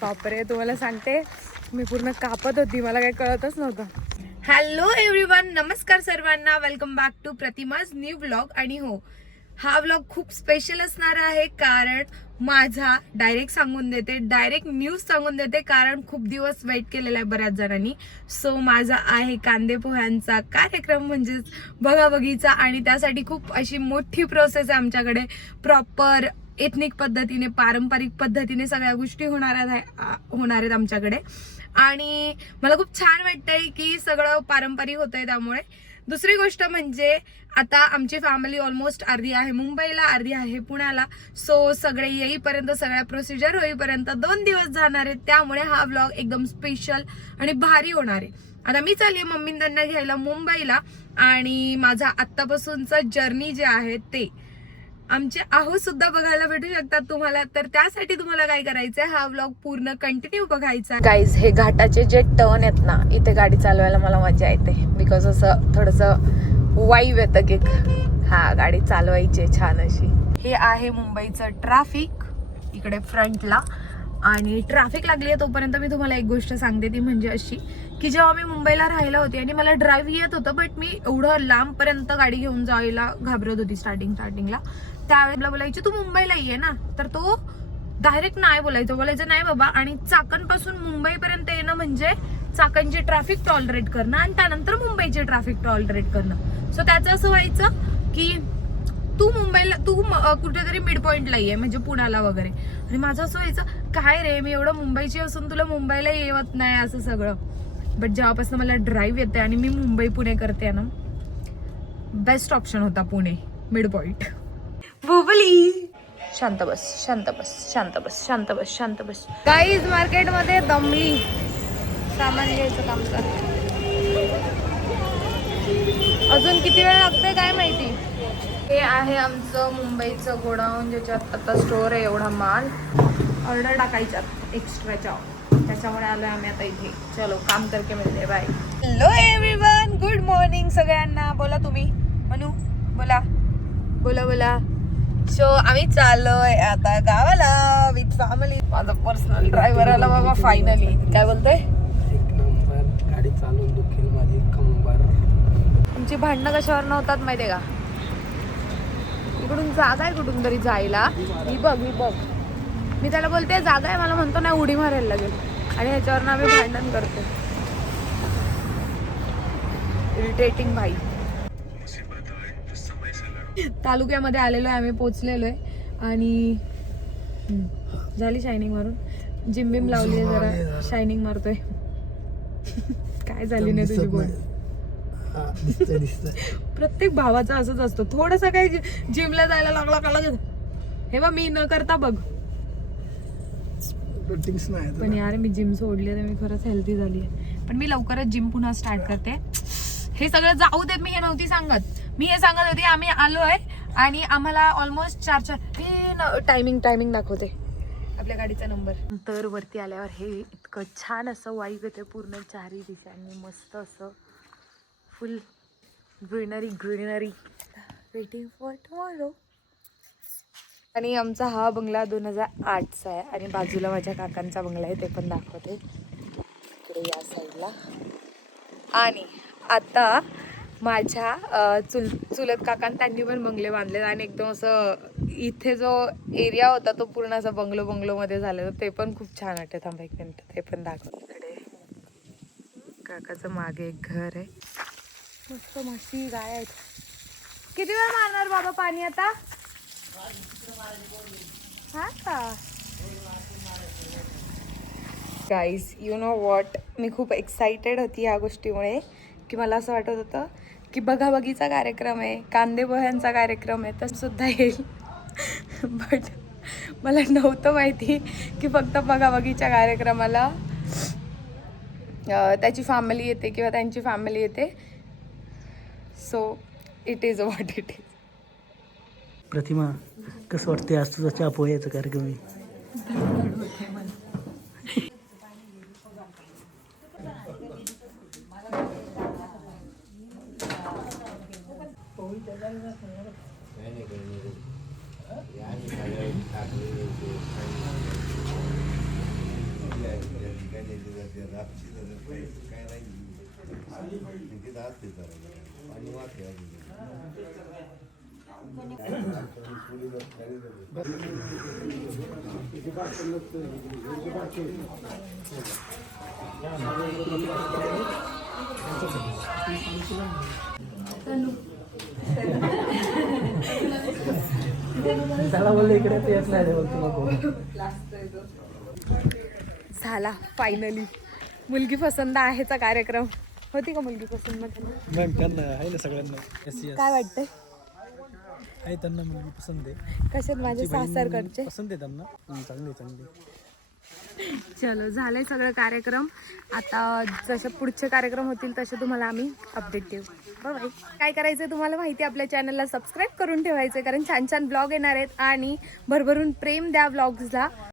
बापरे, तुम्हाला सांगते मी पूर्ण कापत होती, मला काही कळतच नव्हतं. हॅलो एव्हरीवन, नमस्कार सर्वांना, welcome back to Pratima's new vlog. आणि हो, हा व्लॉग खूप स्पेशल असणार आहे, कारण माझा डायरेक्ट न्यूज सांगून देते, कारण खूप दिवस वेट केलेला आहे बऱ्याच जणांनी. सो माझा आहे कांदे पोह्यांचा कार्यक्रम, म्हणजेच बघाबघीचा. आणि त्यासाठी खूप अशी मोठी प्रोसेस आहे आमच्याकडे. प्रॉपर एथनिक पद्धतीने, पारंपरिक पद्धतीने सगळ्या गोष्टी होणार आहेत आमच्याकडे. आणि मला खूप छान वाटतंय की सगळं पारंपरिक होतंय. त्यामुळे दुसरी गोष्ट म्हणजे आता आमची फॅमिली ऑलमोस्ट अर्धी आहे मुंबईला, अर्धी आहे पुण्याला. सो सगळे येईपर्यंत, सगळ्या प्रोसिजर होईपर्यंत 2 दिवस जाणार आहेत. त्यामुळे हा व्लॉग एकदम स्पेशल आणि भारी होणार आहे. आता मी चालली आहे मम्मी त्यांना घ्यायला मुंबईला, आणि माझा आत्तापासूनचा जर्नी जे आहे ते आमचे आहो सुद्धा बघायला भेटू शकतात तुम्हाला. तर त्यासाठी तुम्हाला काय करायचंय, हा व्लॉग पूर्ण कंटिन्यू बघायचा. गाईज, हे घाटाचे जे टर्न आहेत ना, इथे गाडी चालवायला मला मजा येते. बिकॉज असं थोडंसं वाईब येतं की हा गाडी चालवायची छान अशी. हे आहे मुंबईचं ट्रॅफिक इकडे फ्रंटला. आणि ट्रॅफिक लागली आहे तोपर्यंत मी तुम्हाला एक गोष्ट सांगते, ती म्हणजे अशी की जेव्हा मी मुंबईला राहायला होते आणि मला ड्राईव्ह येत होतं, बट मी एवढं लांबपर्यंत गाडी घेऊन जायला घाबरत होती स्टार्टिंगला. त्यावेळेला बोलायची तू मुंबईला ये ना, तर तो डायरेक्ट नाही बोलायचं नाही बाबा. आणि चाकणपासून मुंबईपर्यंत येणं म्हणजे चाकणची ट्रॅफिक टॉलरेट करणं आणि त्यानंतर मुंबईची ट्रॅफिक टॉलरेट करणं. सो त्याचं असं व्हायचं की तू कुठेतरी मिड पॉइंटला ये, म्हणजे पुण्याला वगैरे. आणि माझं असं व्हायचं, काय रे, मी एवढं मुंबईची असून तुला मुंबईला येवत नाही असं सगळं. बट जेव्हापासून मला ड्राईव्ह येते आणि मी मुंबई पुणे करते ना, बेस्ट ऑप्शन होता पुणे मिड पॉइंट. बुबली, शांत बस शांत बस शांत बस शांत बस शांत बस. गाईज, मार्केटमध्ये दमली, सामान घ्यायचं काम चालू. अजून किती वेळ लागतोय काय माहिती. हे आहे आमचं मुंबईचं गोडाऊन, ज्याच्यात आता स्टोअर आहे एवढा माल. ऑर्डर टाकायच्यात एक्स्ट्राच्या, त्याच्यामुळे आलोय आम्ही आता इथे. चलो, काम करके मिळते, bye. Hello everyone, good morning सगळ्यांना. बोला तुम्ही, मनू बोला बोला बोला. सो आम्ही चाललोय आता गावाला विथ फॅमिली. माझा पर्सनल ड्रायव्हर आला बाबा फायनली. काय बोलतोय? एक नंबर गाडी चालवून दुखेल माझी कंबर. तुमची भांडणं कशावर नव्हतात माहितीये का? इकडून जागा आहे कुठून तरी जायला. ही बघ. मी त्याला बोलते जागा आहे, मला म्हणतो नाही उडी मारायला लागेल. आणि ह्याच्यावर आम्ही भांडण करतो. इरिटेटिंग भाई. तालुक्यामध्ये आलेलो आहे आम्ही, पोचलेलो आहे. आणि झाली शायनिंग मारून, जिम लावली आहे, जरा शायनिंग मारतोय. काय झाली नाही तुझी बोल. प्रत्येक भावाचा असंच असतं, थोडंसं काही जिमला जायला लागला का लगेच हे बा मी न करता बघ. पण यार, मी जिम सोडली तर मी खरंच हेल्दी झाली आहे. पण मी लवकरच जिम पुन्हा स्टार्ट करते. हे सगळं जाऊ देत, मी हे नव्हती सांगत. मी हे सांगत होते आम्ही आलोय आणि आम्हाला ऑलमोस्ट 4 टायमिंग दाखवते आपल्या गाडीचा नंबर. तर वरती आल्यावर हे इतकं छान असं वाईब येते पूर्ण चारी दिशांनी, मस्त असं फुल ग्रीनरी. Waiting for tomorrow. आणि आमचा हा बंगला 2008चा आहे. आणि बाजूला माझ्या काकांचा बंगला आहे, ते पण दाखवते इकडे या साईडला. आणि आता माझ्या चुलत काकांनी त्यांनी पण बंगले बांधले. आणि एकदम असं इथे जो एरिया होता तो पूर्ण असा बंगलो मध्ये झालेला. ते पण खूप छान वाटतं. थांबा एक मिनिट, ते पण दाखवते. इकडे काकाचं मागे एक घर आहे, मस्त म्हशी गाय आहेत. किती वेळ मारणार बाबा पाणी आता? हा का गाईज, यू नो वॉट, मी खूप एक्साइटेड होती या गोष्टीमुळे की मला असं वाटत होतं की बघाबघीचा कार्यक्रम आहे, कांदे पोह्यांचा कार्यक्रम आहे, तर सुद्धा येईल. बट मला नव्हतं माहिती की फक्त बघाबघीच्या कार्यक्रमाला त्याची फॅमिली येते किंवा त्यांची फॅमिली येते. So it is what it is. Pratima, कसं वाटते आज तुझा चहा पोह्याचा कार्यक्रम आहे? त्याला बोलले इकडे ते येत नाही बोलतो नको. झाला फायनली मुलगी पसंत आहेचा कार्यक्रम. होती का मुलगी पसंत मग? मग त्यांना आहे ना सगळ्यांना. काय वाटतंय? आहे त्यांना मुलगी पसंत आहे. कशात माझे सासरकडचे? पसंत आहे त्यांना. चांगली चांगली. चलो झालंय सगळं कार्यक्रम. आता जसे पुढचे कार्यक्रम होतील तसे तुम्हाला आम्ही अपडेट देऊ. बाय. काय करायचं तुम्हाला माहिती, आपल्या चॅनलला सबस्क्राईब करून ठेवायचं, कारण छान छान ब्लॉग येणार आहेत आणि भरभरून प्रेम द्या ब्लॉग्सला.